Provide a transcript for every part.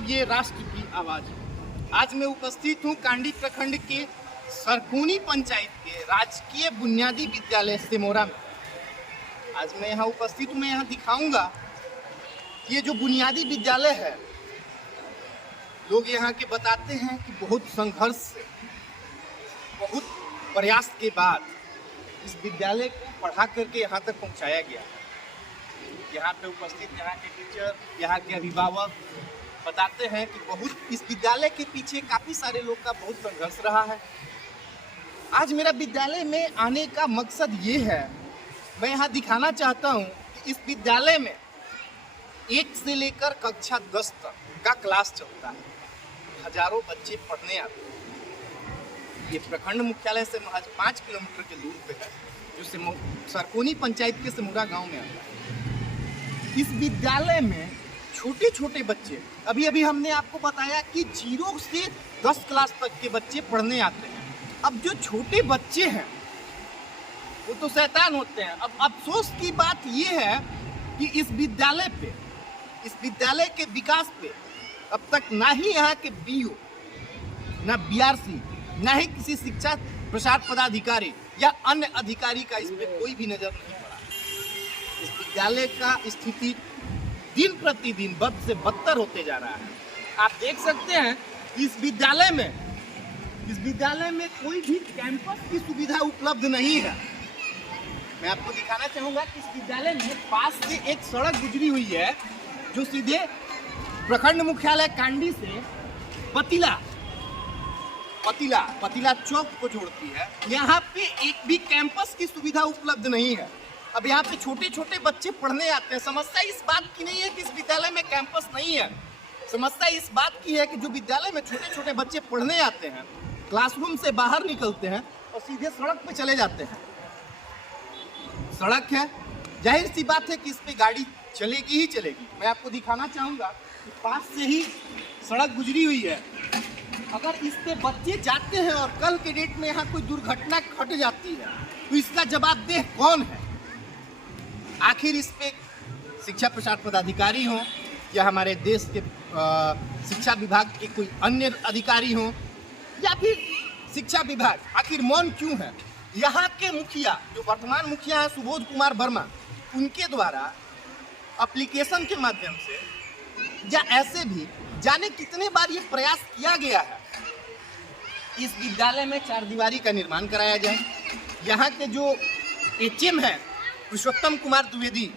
और ये राष्ट्र की आवाज है। आज मैं उपस्थित हूँ कांडी प्रखंड के सरकूनी पंचायत के राजकीय बुनियादी विद्यालय सिमोरा में। आज मैं यहाँ उपस्थित हूँ, मैं यहाँ दिखाऊंगा ये जो बुनियादी विद्यालय है, लोग यहाँ के बताते हैं कि बहुत संघर्ष से, बहुत प्रयास के बाद इस विद्यालय को पढ़ा करके यहाँ तक पहुँचाया गया। यहाँ पे उपस्थित यहाँ के टीचर, यहाँ के अभिभावक बताते हैं कि बहुत इस विद्यालय के पीछे काफ़ी सारे लोग का बहुत संघर्ष रहा है। आज मेरा विद्यालय में आने का मकसद ये है, मैं यहाँ दिखाना चाहता हूँ कि इस विद्यालय में 1 से लेकर कक्षा 10 तक का क्लास चलता है। हजारों बच्चे पढ़ने आते हैं। ये प्रखंड मुख्यालय से महज 5 किलोमीटर के दूर पे है, जो सरकूनी पंचायत के सिमोरा गांव में आता है। इस विद्यालय में छोटे छोटे बच्चे, अभी हमने आपको बताया कि 0 से 10 क्लास तक के बच्चे पढ़ने आते हैं। अब जो छोटे बच्चे हैं वो तो शैतान होते हैं। अब अफसोस की बात ये है कि इस विद्यालय के विकास पे अब तक ना ही यहाँ के बीओ, ना बीआरसी, ना ही किसी शिक्षा प्रसार पदाधिकारी या अन्य अधिकारी का इस पे कोई भी नजर नहीं पड़ा। इस विद्यालय का स्थिति दिन प्रतिदिन बद से बदतर होते जा रहा है। आप देख सकते हैं कि इस विद्यालय में कोई भी कैंपस की सुविधा उपलब्ध नहीं है। मैं आपको दिखाना चाहूंगा कि इस विद्यालय में पास से एक सड़क गुजरी हुई है जो सीधे प्रखंड मुख्यालय कांडी से पतिला चौक को जोड़ती है। यहाँ पे एक भी कैंपस की सुविधा उपलब्ध नहीं है। अब यहाँ पे छोटे छोटे बच्चे पढ़ने आते हैं। समस्या इस बात की नहीं है कि इस विद्यालय में कैंपस नहीं है, समस्या इस बात की है कि जो विद्यालय में छोटे छोटे बच्चे पढ़ने आते हैं, क्लासरूम से बाहर निकलते हैं और सीधे सड़क पे चले जाते हैं। सड़क है, जाहिर सी बात है कि इस पे गाड़ी चलेगी ही चलेगी। मैं आपको दिखाना चाहूँगा कि पास से ही सड़क गुजरी हुई है। अगर इस पे बच्चे जाते हैं और कल के डेट में यहाँ कोई दुर्घटना घट जाती है तो इसका जवाबदेह कौन है? आखिर इस पे शिक्षा प्रसार पदाधिकारी हो या हमारे देश के शिक्षा विभाग के कोई अन्य अधिकारी हो या फिर शिक्षा विभाग, आखिर मौन क्यों है? यहाँ के मुखिया, जो वर्तमान मुखिया है सुबोध कुमार वर्मा, उनके द्वारा एप्लीकेशन के माध्यम से या ऐसे भी जाने कितने बार ये प्रयास किया गया है इस विद्यालय में 4 दीवारी का निर्माण कराया जाए। यहाँ के जो एचएम है पुरुषोत्तम कुमार द्विवेदी,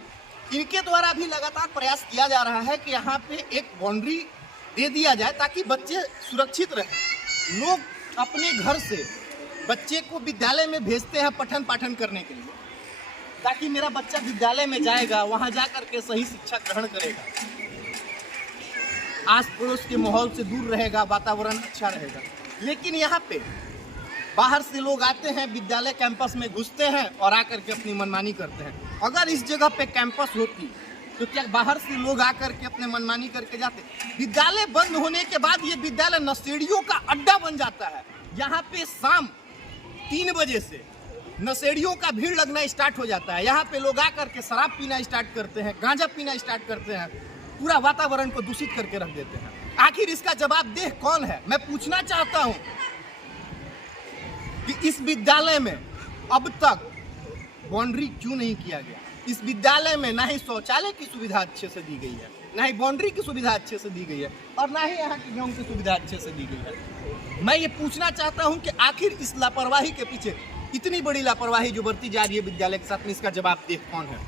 इनके द्वारा भी लगातार प्रयास किया जा रहा है कि यहाँ पे एक बाउंड्री दे दिया जाए ताकि बच्चे सुरक्षित रहें। लोग अपने घर से बच्चे को विद्यालय में भेजते हैं पठन पाठन करने के लिए, ताकि मेरा बच्चा विद्यालय में जाएगा, वहाँ जा करके सही शिक्षा ग्रहण करेगा, आस पड़ोस के माहौल से दूर रहेगा, वातावरण अच्छा रहेगा। लेकिन यहाँ पे बाहर से लोग आते हैं, विद्यालय कैंपस में घुसते हैं और आकर के अपनी मनमानी करते हैं। अगर इस जगह पे कैंपस होती तो क्या बाहर से लोग आकर के अपने मनमानी करके जाते? विद्यालय बंद होने के बाद ये विद्यालय नशेड़ियों का अड्डा बन जाता है। यहाँ पे शाम 3 बजे से नशेड़ियों का भीड़ लगना स्टार्ट हो जाता है। यहाँ पे लोग आकर के शराब पीना स्टार्ट करते हैं, गांजा पीना स्टार्ट करते हैं, पूरा वातावरण को दूषित करके रख देते हैं। आखिर इसका जवाबदेह कौन है? मैं पूछना चाहता हूँ कि इस विद्यालय में अब तक बाउंड्री क्यों नहीं किया गया? इस विद्यालय में ना ही शौचालय की सुविधा अच्छे से दी गई है, ना ही बाउंड्री की सुविधा अच्छे से दी गई है और ना ही यहाँ की ग्राउंड की सुविधा अच्छे से दी गई है। मैं ये पूछना चाहता हूँ कि आखिर इस लापरवाही के पीछे, इतनी बड़ी लापरवाही जो बरती जा रही है विद्यालय के साथ में, इसका जवाबदेह कौन है?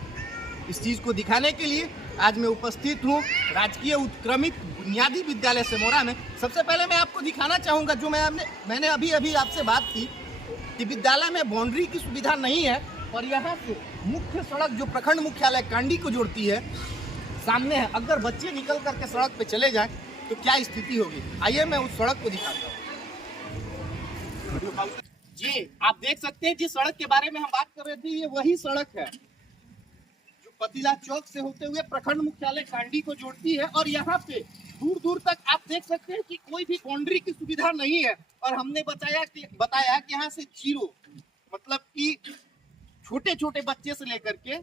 इस चीज़ को दिखाने के लिए आज मैं उपस्थित हूँ राजकीय उत्क्रमित बुनियादी विद्यालय सिमोरा में। सबसे पहले मैं आपको दिखाना चाहूँगा, जो मैंने अभी आपसे बात की कि विद्यालय में बाउंड्री की सुविधा नहीं है और यहाँ से मुख्य सड़क जो प्रखंड मुख्यालय कांडी को जोड़ती है सामने है। अगर बच्चे निकल करके सड़क पे चले जाएं तो क्या स्थिति होगी? आइए मैं उस सड़क को दिखाता हूँ। जी, आप देख सकते हैं जिस सड़क के बारे में हम बात कर रहे थे, ये वही सड़क है जो पतिला चौक से होते हुए प्रखंड मुख्यालय कांडी को जोड़ती है। और यहाँ पे दूर दूर तक आप देख सकते हैं कि कोई भी बाउंड्री की सुविधा नहीं है। और हमने बताया कि यहाँ से 0 मतलब कि छोटे छोटे बच्चे से लेकर के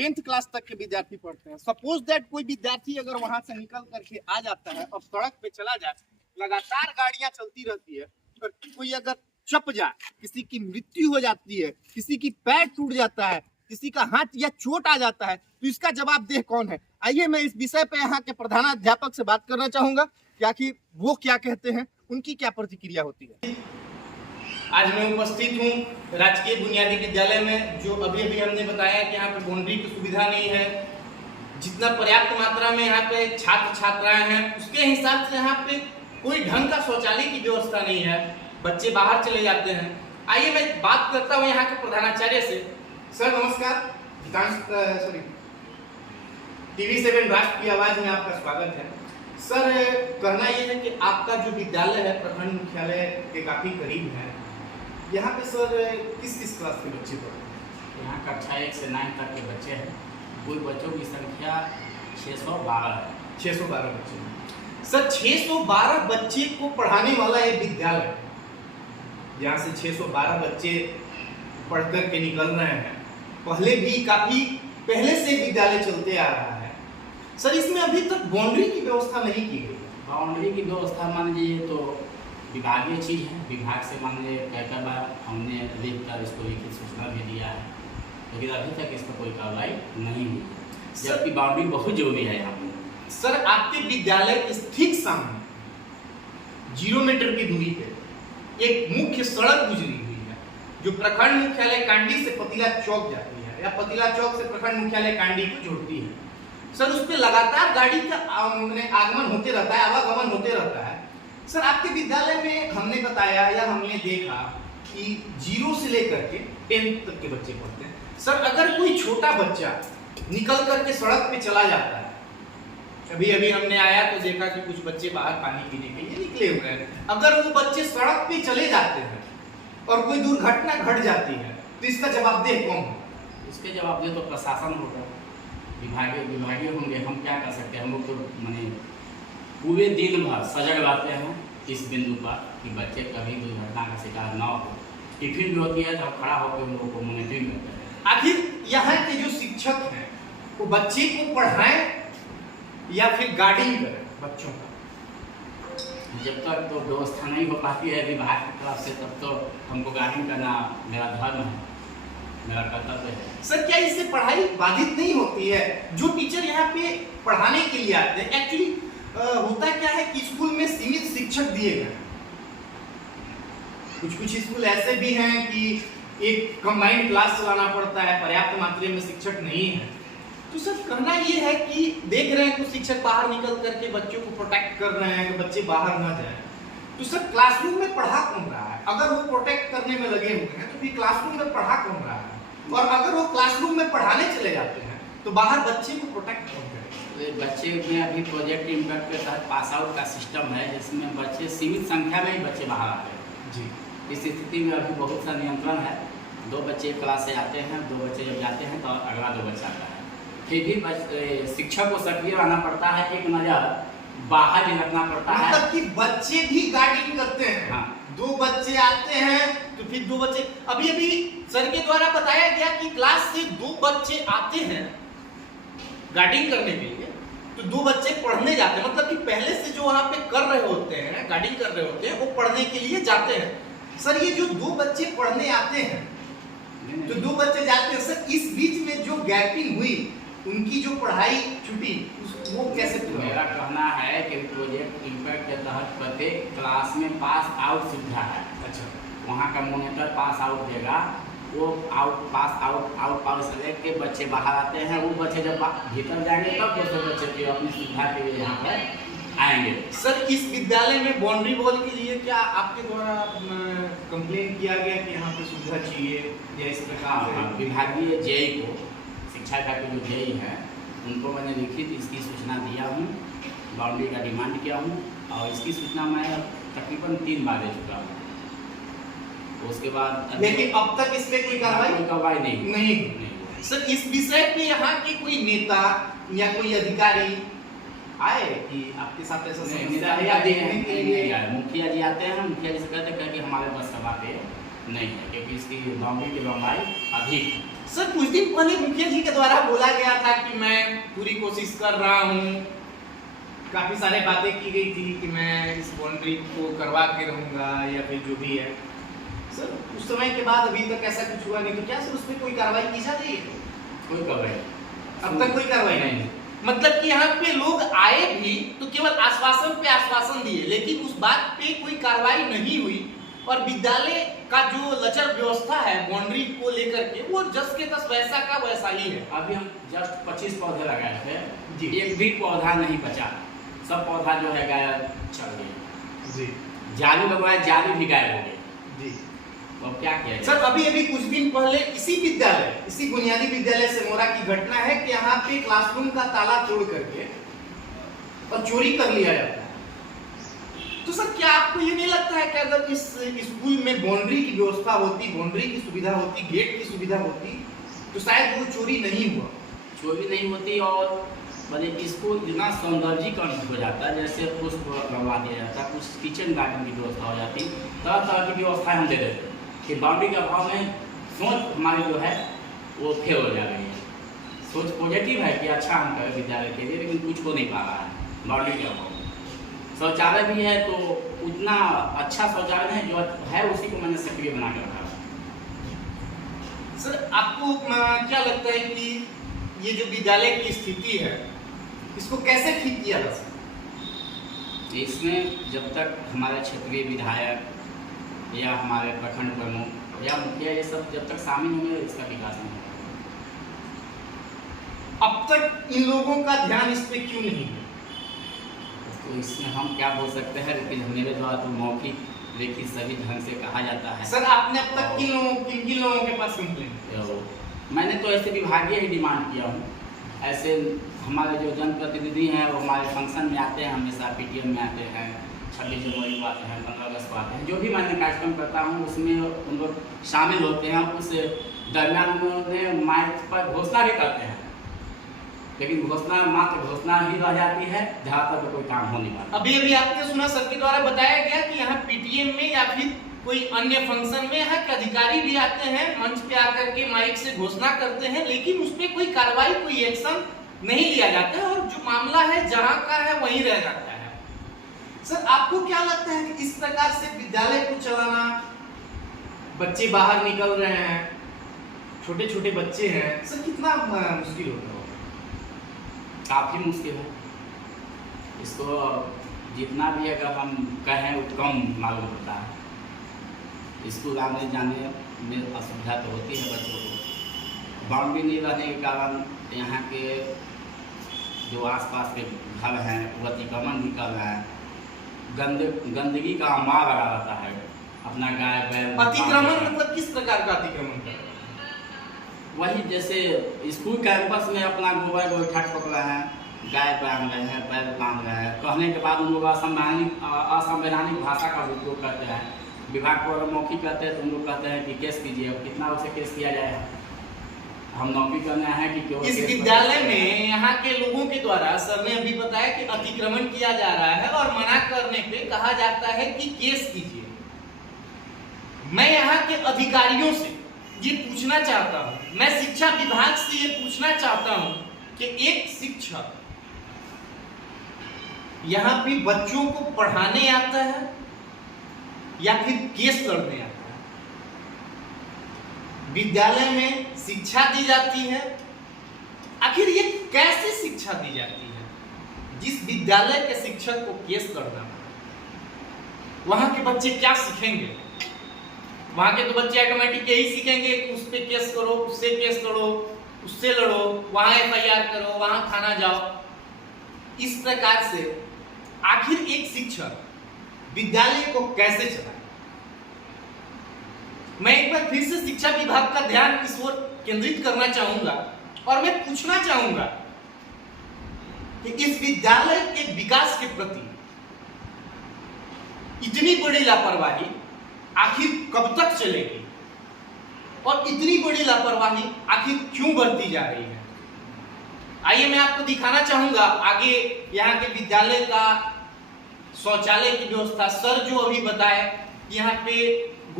10th क्लास तक के विद्यार्थी पढ़ते हैं। सपोज दैट कोई विद्यार्थी अगर वहां से निकल करके आ जाता है और सड़क पे चला जाए, लगातार गाड़ियां चलती रहती है और कोई अगर चप जाए, किसी की मृत्यु हो जाती है, किसी की पैर टूट जाता है, किसी का हाथ या चोट आ जाता है, तो इसका जवाबदेह कौन है? आइए मैं इस विषय पे यहाँ के प्रधानाध्यापक से बात करना चाहूंगा कि आखिर वो क्या कहते हैं, उनकी क्या प्रतिक्रिया होती है। आज मैं उपस्थित हूँ राजकीय बुनियादी विद्यालय में, जो अभी अभी हमने बताया कि यहाँ पे बाउंड्री की सुविधा नहीं है। जितना पर्याप्त मात्रा में यहाँ पे छात्र छात्राएं हैं, उसके हिसाब से यहाँ पे कोई ढंग का शौचालय की व्यवस्था नहीं है, बच्चे बाहर चले जाते हैं। आइए मैं बात करता हूँ यहाँ के प्रधानाचार्य से। सर नमस्कार, TV7 राष्ट्र की आवाज में आपका स्वागत है। सर कहना यह है कि आपका जो विद्यालय है प्रखंड मुख्यालय के काफी करीब है। यहाँ पे सर किस किस क्लास के बच्चे पढ़ते हैं? यहाँ कक्षा 1 से 9 तक के बच्चे हैं। कुल बच्चों की संख्या 612 है। 612 बच्चे। सर 612 बच्चे को पढ़ाने वाला एक विद्यालय, यहाँ से 612 बच्चे पढ़ कर के निकल रहे हैं। पहले भी काफी पहले से विद्यालय चलते आ रहा है। सर इसमें अभी तक बाउंड्री की व्यवस्था नहीं की गई। बाउंड्री की व्यवस्था मान लीजिए तो विभागीय चीज़ है। विभाग से मान लीजिए कई बार हमने लिख कर इसको लिखित सूचना भी दिया है, लेकिन अभी तक इस पर कोई कार्रवाई नहीं हुई, जबकि बाउंड्री बहुत जरूरी है यहाँ पर। सर आपके विद्यालय के ठीक सामने 0 मीटर की दूरी पे एक मुख्य सड़क गुजरी हुई है, जो प्रखंड मुख्यालय कांडी से पतीला चौक जाती है या पतीला चौक से प्रखंड मुख्यालय कांडी को जोड़ती है। सर उस पे लगातार गाड़ी का आगमन होते रहता है, आवागमन होते रहता है। सर आपके विद्यालय में हमने बताया या हमने देखा कि 0 से लेकर के 10th तक के बच्चे पढ़ते हैं। सर अगर कोई छोटा बच्चा निकल करके सड़क पे चला जाता है, अभी अभी हमने आया तो देखा कि कुछ बच्चे बाहर पानी पीने के लिए निकले हुए हैं, अगर वो बच्चे सड़क पे चले जाते हैं और कोई दुर्घटना घट जाती है तो इसका जवाबदेह कौन है? इसके जवाबदेह तो प्रशासन होगा, विभागीय होंगे। हम क्या कर सकते हैं? हम लोग तो माने पूरे दिन भर सजग रहते हैं इस बिंदु पर कि बच्चे कभी दुर्घटना का शिकार न हो। टिफिन भी होती है तो हम खड़ा होकर उन लोगों को मॉनिटरिंग करते हैं। आखिर यहाँ के जो शिक्षक हैं वो बच्चे को पढ़ाएं या फिर गार्डिंग करें बच्चों का? जब तक तो व्यवस्था नहीं हो पाती है विभाग की तरफ से, तब तो हमको गार्डिंग करना मेरा धर्म है, मेरा कर्तव्य है। सर क्या इससे पढ़ाई बाधित नहीं होती है? जो टीचर यहाँ पे पढ़ाने के लिए आते हैं, एक्चुअली होता क्या है कि स्कूल में सीमित शिक्षक दिए गए, कुछ स्कूल ऐसे भी हैं कि एक कंबाइंड क्लास चलाना पड़ता है, पर्याप्त मात्रा में शिक्षक नहीं है। तो सर कहना ये है कि देख रहे हैं कुछ शिक्षक बाहर निकल करके बच्चों को प्रोटेक्ट कर रहे हैं कि बच्चे बाहर ना जाएं। तो सर क्लासरूम में पढ़ा कौन रहा है? अगर वो प्रोटेक्ट करने में लगे हुए हैं तो फिर क्लासरूम में पढ़ा कौन रहा है? और अगर वो क्लासरूम में पढ़ाने चले जाते हैं तो बाहर बच्चे को प्रोटेक्ट कौन करेगा? बच्चे में अभी प्रोजेक्ट इम्पैक्ट के तहत पास आउट का सिस्टम है, जिसमें बच्चे सीमित संख्या में ही बच्चे बाहर आते हैं जी। इस स्थिति में अभी बहुत सा नियंत्रण है। 2 बच्चे क्लास से आते हैं, 2 बच्चे जब जाते हैं तो अगला 2 बच्चा आता है। फिर भी शिक्षक को सक्रिय रहना पड़ता है, एक नज़र बाहर भी रखना पड़ता है। मतलब कि बच्चे भी गार्डिंग करते हैं। हाँ। 2 बच्चे आते हैं तो फिर 2 बच्चे, अभी सर के द्वारा बताया गया कि क्लास से 2 बच्चे आते हैं गार्डिंग करने के लिए, तो 2 बच्चे पढ़ने जाते हैं। मतलब कि पहले से जो वहां पे कर रहे होते हैं, गार्डिंग कर रहे होते हैं, वो पढ़ने के लिए जाते हैं। सर ये जो 2 बच्चे पढ़ने आते हैं तो 2 बच्चे जाते हैं, सर इस बीच में जो गैपिंग हुई, उनकी जो पढ़ाई छुटी, वो कैसे पूरा? मेरा कहना है कि प्रोजेक्ट इम्पैक्ट के तहत प्रत्येक क्लास में पास आउट सुविधा है। अच्छा, वहाँ का मॉनिटर पास आउट देगा, वो पास आउट से लेके बच्चे बाहर आते हैं। वो बच्चे जब भीतर जाएंगे तब दूसरे बच्चे की अपनी सुविधा के लिए यहाँ पर आएंगे। सर इस विद्यालय में बाउंड्री वॉल के लिए क्या आपके द्वारा कंप्लेन किया गया कि यहाँ पे सुविधा चाहिए या इस प्रकार से? विभागीय जेई को, शिक्षा विभाग के जो जेई है, उनको मैंने लिखित इसकी सूचना दिया हूँ, बाउंड्री का डिमांड किया हूँ, और इसकी सूचना मैं तकरीबन 3 बार दे चुका हूँ। उसके बाद लेकिन अब तक इस पे कोई कार्रवाई नहीं। सर इस विषय पे यहाँ के कोई नेता या कोई अधिकारी आए कि आपके साथ ऐसा समस्या देखने के लिए? मुखिया जी आते हैं, मुखिया जी से कहते हैं कि हमारे बस का बात नहीं है, क्योंकि इसकी बाउंड्री की लंबाई अधिक है। सर कुछ दिन पहले मुखिया जी के द्वारा बोला गया था कि मैं पूरी कोशिश कर रहा हूँ, काफी सारे बातें की गई थी कि मैं इस बाउंड्री को करवा के रहूंगा या फिर जो भी है। सर उस समय के बाद अभी तक ऐसा कुछ हुआ नहीं, तो क्या सर उस पर कोई कार्रवाई की जा रही है? कोई कार्रवाई अब तक कोई कार्रवाई नहीं। मतलब कि यहाँ पे लोग आए भी तो केवल आश्वासन पे आश्वासन दिए, लेकिन उस बात पे कोई कार्रवाई नहीं हुई। और विद्यालय का जो लचर व्यवस्था है बाउंड्री को लेकर के, वो जस के तस वैसा का वैसा ही है। अभी हम जस्ट 25 पौधे लगाए थे जी। एक भी पौधा नहीं बचा, सब पौधा जो है गायब चल गया जी। जाली लगवाए, जाली भी गायब हो गई जी। तो अब क्या किया जाए? सर अभी कुछ दिन पहले इसी विद्यालय, इसी बुनियादी विद्यालय सिमोरा की घटना है कि यहाँ पे क्लासरूम का ताला तोड़ करके और चोरी कर लिया जाता है। तो सर क्या आपको ये नहीं लगता है कि अगर इस स्कूल में बाउंड्री की व्यवस्था होती, बाउंड्री की सुविधा होती, गेट की सुविधा होती, तो शायद वो चोरी नहीं हुआ? चोरी नहीं होती और मैंने इसको इतना सौंदर्यीकरण हो जाता है, जैसे पुष्प लगवा दिया जाता है, कुछ किचन गार्डन की व्यवस्था हो जाती, तरह तरह की व्यवस्था हम दे देते कि बाउंड्री के अभाव में सोच हमारी जो है वो फेल हो जा रही है। सोच पॉजिटिव है कि अच्छा हम करें विद्यालय के लिए, लेकिन कुछ हो नहीं पा रहा है बाउंड्री के अभाव। शौचालय भी है तो उतना अच्छा शौचालय है जो है उसी को मैंने सक्रिय बना के रखा है। सर आपको क्या लगता है कि ये जो विद्यालय की स्थिति है इसको कैसे ठीक किया जा सकता है? इसमें जब तक हमारे क्षेत्रीय विधायक या हमारे प्रखंड प्रमुख या मुखिया ये सब जब तक शामिल होंगे इसका विकास नहीं होगा। अब तक इन लोगों का ध्यान इस पे क्यों नहीं है? तो इसमें हम क्या बोल सकते हैं, लेकिन मेरे द्वारा तो मौखिक लेखित सभी ढंग से कहा जाता है। सर आपने अब तक किन लोगों के पास कंप्लेंट किया? मैंने तो ऐसे विभागीय ही डिमांड किया हूँ। ऐसे हमारे जो जनप्रतिनिधि हैं वो हमारे फंक्शन में आते हैं, हमेशा PTM में आते हैं, 26 जनवरी को आते हैं, 15 अगस्त को आते हैं, जो भी मैंने कार्यक्रम करता हूँ उसमें उन लोग शामिल होते हैं। उस दरमियान उन्होंने माइक पर घोषणा भी करते हैं, लेकिन घोषणा मात्र घोषणा ही रह जाती है, जहाँ तक कोई काम हो नहीं पाता। अभी आपने सुना सर के द्वारा बताया गया कि यहाँ PTM में या फिर कोई अन्य फंक्शन में यहाँ के अधिकारी भी आते हैं, मंच पे आकर के माइक से घोषणा करते हैं, लेकिन उस पर कोई कार्रवाई, कोई एक्शन नहीं लिया जाता है और जो मामला है जहाँ का है वहीं रह जाता है। सर आपको क्या लगता है कि इस प्रकार से विद्यालय को चलाना, बच्चे बाहर निकल रहे हैं, छोटे छोटे बच्चे हैं, सर कितना मुश्किल होता है? काफ़ी मुश्किल है। इसको जितना भी अगर हम कहें वो कम मालूम होता है। स्कूल आने जाने में असुविधा तो होती है बच्चों को। बाउंड्री नहीं रहने के कारण यहाँ के जो आसपास के घर हैं वो अतिक्रमण भी कर रहे हैं। गंदगी का अंबार लगा रहता है, अपना गाय बैल। अतिक्रमण मतलब किस प्रकार का अतिक्रमण कर रहे हैं? वही जैसे स्कूल कैंपस में अपना गोबर गोइठा ठोक रहे हैं, गाय बांध रहे हैं, बैल बांध रहे हैं, कहने के बाद उन लोग असंवैधानिक भाषा का उपयोग करते हैं। विभाग को अगर मौखिक कहते हैं तो उन लोग कहते हैं कि केस कीजिए। अब कितना उसे केस किया जाए? हम नौकरी करना है कि क्यों? इस विद्यालय में यहाँ के लोगों के द्वारा सर ने अभी बताया कि अतिक्रमण किया जा रहा है और मना करने पे कहा जाता है कि केस कीजिए। मैं यहाँ के अधिकारियों से ये पूछना चाहता हूँ, मैं शिक्षा विभाग से ये पूछना चाहता हूँ कि एक शिक्षक यहाँ पे बच्चों को पढ़ाने आता है या फिर केस लड़ने आता है? विद्यालय में शिक्षा दी जाती है, आखिर ये कैसे शिक्षा दी जाती है? जिस विद्यालय के शिक्षक को केस लड़ना, वहां के बच्चे क्या सीखेंगे? वहां के तो बच्चे ऑटोमेटिक यही सीखेंगे कि उस पे केस करो, उससे केस लड़ो, उससे लड़ो, वहां FIR करो, वहां थाना जाओ। इस प्रकार से आखिर एक शिक्षक विद्यालय को कैसे चलाए? मैं एक बार फिर से शिक्षा विभाग का ध्यान इस ओर केंद्रित करना चाहूंगा और मैं पूछना चाहूंगा कि इस विद्यालय के विकास के प्रति इतनी बड़ी लापरवाही आखिर कब तक चलेगी और इतनी बड़ी लापरवाही आखिर क्यों बरती जा रही है? आइए मैं आपको दिखाना चाहूंगा आगे यहाँ के विद्यालय का शौचालय की व्यवस्था। सर जो अभी बताए यहाँ पे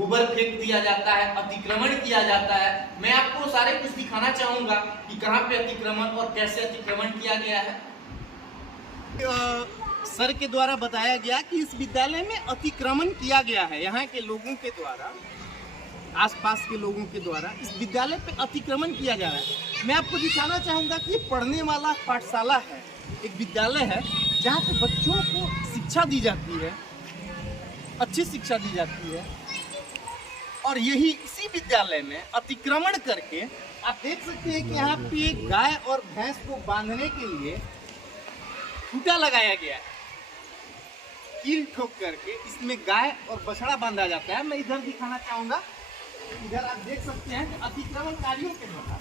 गोबर फेंक दिया जाता है, अतिक्रमण किया जाता है। मैं आपको सारे कुछ दिखाना चाहूंगा कि कहां पे अतिक्रमण और कैसे अतिक्रमण किया गया है। सर के द्वारा बताया गया कि इस विद्यालय में अतिक्रमण किया गया है, यहाँ के लोगों के द्वारा, आसपास के लोगों के द्वारा इस विद्यालय पे अतिक्रमण किया जा रहा है। मैं आपको दिखाना चाहूंगा कि पढ़ने वाला पाठशाला है, एक विद्यालय है जहाँ पे बच्चों को शिक्षा दी जाती है, अच्छी शिक्षा दी जाती है। और यही इसी विद्यालय में अतिक्रमण करके आप देख सकते हैं कि यहाँ पे गाय और भैंस को बांधने के लिए खूंटा लगाया गया है, कील ठोक करके इसमें गाय और बछड़ा बांधा जाता है। मैं इधर दिखाना चाहूंगा, इधर आप देख सकते हैं कि अतिक्रमणकारियों के द्वारा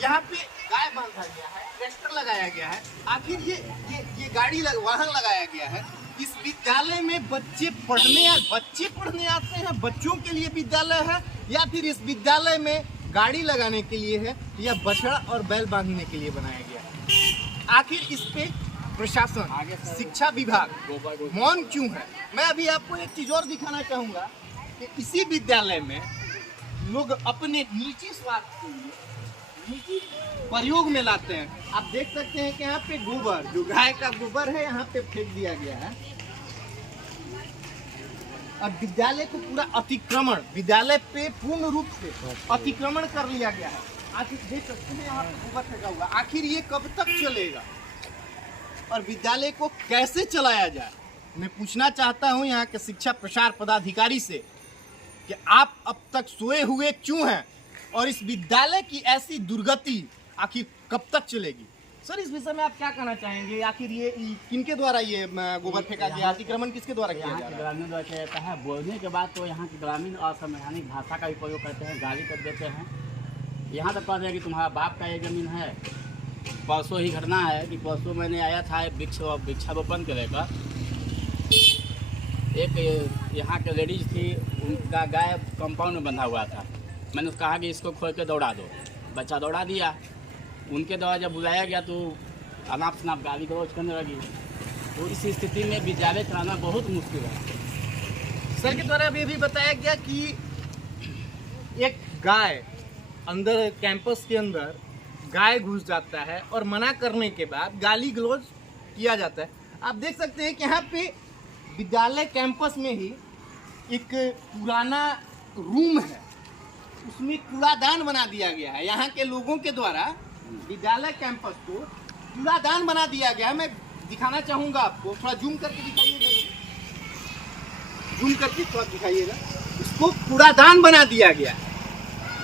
यहाँ पे गाय बांधा गया है, ट्रैक्टर लगाया गया है। आखिर ये गाड़ी वाहन लगाया गया है। इस विद्यालय में बच्चे पढ़ने आते हैं, बच्चों के लिए विद्यालय है, या फिर इस विद्यालय में गाड़ी लगाने के लिए है, या बछड़ा और बैल बांधने के लिए बनाया गया है। आखिर इस पे प्रशासन, शिक्षा विभाग मौन क्यों है? मैं अभी आपको एक चीज और दिखाना चाहूंगा कि इसी विद्यालय में लोग अपने निजी स्वार्थ के लिए निजी प्रयोग में लाते हैं। आप देख सकते हैं कि यहाँ पे गोबर, जो गाय का गोबर है, यहाँ पे फेंक दिया गया है। और विद्यालय को पूरा अतिक्रमण, विद्यालय पे पूर्ण रूप से अतिक्रमण कर लिया गया है। आखिर देख सकते हैं यहाँ पे गोबर फेंका हुआ। आखिर ये कब तक चलेगा और विद्यालय को कैसे चलाया जाए? मैं पूछना चाहता हूँ यहाँ के शिक्षा प्रसार पदाधिकारी से कि आप अब तक सोए हुए क्यों हैं और इस विद्यालय की ऐसी दुर्गति आखिर कब तक चलेगी? सर, इस विषय में आप क्या कहना चाहेंगे? आखिर ये किनके द्वारा ये गोबर फेंका गया, अतिक्रमण किसके द्वारा किया जा रहा है? ग्रामीण द्वारा किया जाता है। बोलने के बाद तो यहाँ की ग्रामीण असंवैधानिक भाषा का भी प्रयोग करते हैं, गाली कर देते हैं। यहाँ तक कहते हैं कि तुम्हारा बाप का ये जमीन है। परसों ही घटना है कि परसों मैंने आया था वृक्षारोपण के लेकर। एक यहाँ के लेडीज थी, उनका गाय कंपाउंड में बंधा हुआ था। मैंने कहा कि इसको खोल के दौड़ा दो, बच्चा दौड़ा दिया। उनके द्वारा जब बुलाया गया तो अनाप शनाप गाली गलौज करने लगी। तो इस स्थिति में विद्यालय चलाना बहुत मुश्किल है। सर के द्वारा अभी बताया गया कि एक गाय अंदर, कैंपस के अंदर गाय घुस जाता है और मना करने के बाद गाली गलौज किया जाता है। आप देख सकते हैं कि यहाँ पे विद्यालय कैंपस में ही एक पुराना रूम है, उसमें कूड़ादान बना दिया गया है। यहाँ के लोगों के द्वारा विद्यालय कैंपस को कूड़ादान बना दिया गया है। मैं दिखाना चाहूँगा आपको, थोड़ा जूम करके दिखाइएगा, जूम करके थोड़ा दिखाइएगा। इसको कूड़ादान बना दिया गया है।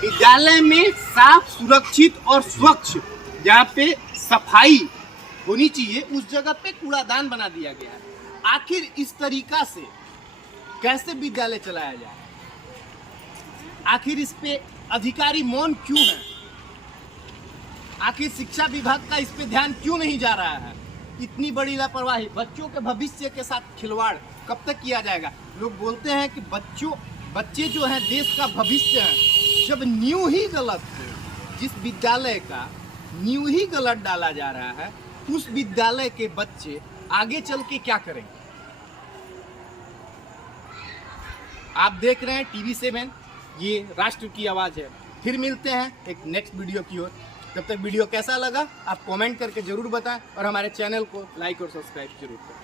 विद्यालय में साफ, सुरक्षित और स्वच्छ, जहाँ पे सफाई होनी चाहिए, उस जगह पे कूड़ादान बना दिया गया है। आखिर इस तरीका से कैसे विद्यालय चलाया जाए? आखिर इस पे अधिकारी मौन क्यों है? आखिर शिक्षा विभाग का इस पे ध्यान क्यों नहीं जा रहा है? इतनी बड़ी लापरवाही, बच्चों के भविष्य के साथ खिलवाड़ कब तक किया जाएगा? लोग बोलते हैं कि बच्चे जो हैं देश का भविष्य है। जब नींव ही गलत है, जिस विद्यालय का नींव ही गलत डाला जा रहा है, उस विद्यालय के बच्चे आगे चल के क्या करेंगे? आप देख रहे हैं TV7, ये राष्ट्र की आवाज़ है। फिर मिलते हैं एक नेक्स्ट वीडियो की ओर। तब तक वीडियो कैसा लगा आप कमेंट करके जरूर बताएं और हमारे चैनल को लाइक और सब्सक्राइब जरूर करें।